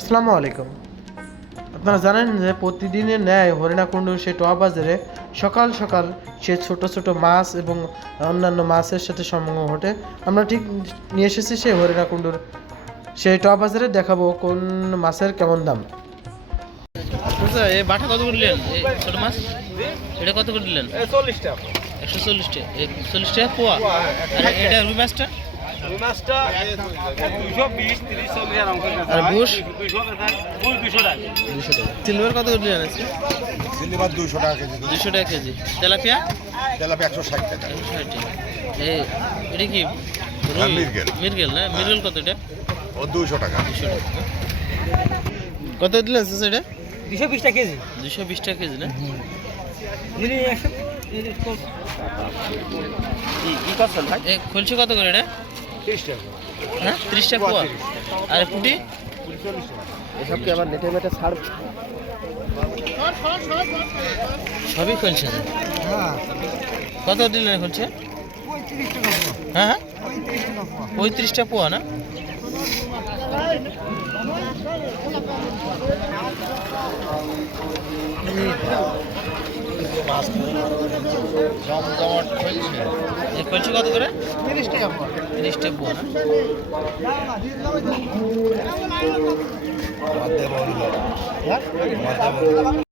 আসসালামু আলাইকুম। আপনারা জানেন যে প্রতিদিনের ন্যায় হরিণাকুণ্ডু সেই টপ বাজারে সকাল সকাল সে ছোট ছোট মাছ এবং অন্যান্য মাছের সাথে সঙ্গ ঘটে। আমরা ঠিক নিয়ে এসেছি সেই হরিণাকুণ্ডুর সেই টপ বাজারে দেখাবো কোন মাছের কেমন দাম। এই বাটা কত করে ছোট মাছ? এটা কত করে দিলেন? চল্লিশ টাকা। একশো চল্লিশ টাকা। চল্লিশ টাকা পোয়া? আর এটা রুই মাছটা? আর টাকা। দুশো টাকা। সিলভার কত করে দিলেন আজকে? দুশো টাকা কেজি। দুশো টাকা কেজি। তেলাপিয়া? তেলাপি একশো ষাট টাকা। এটা কি? হ্যাঁ, রুই? মৃগেল। মৃগেল না? মৃগেল কত এটা? ও দুশো টাকা। দুশো টাকা। কত দিলেন এটা? দুইশো বিশ টাকা কেজি। দুশো বিশ টাকা কেজি না? খুলছি কত করে এটা? তিরিশ টাকা হ্যাঁ? ত্রিশ টাকা পোয়া আর পুটি? এসব কি আবার নেটে মেটে ছাড় সবই খুলছেন কত দিলেন খুলছে? হ্যাঁ হ্যাঁ? পঁয়ত্রিশটা পোয়া। না? এই খুলছে কত করে? তিরিশ টাকা তিরিশ টাকা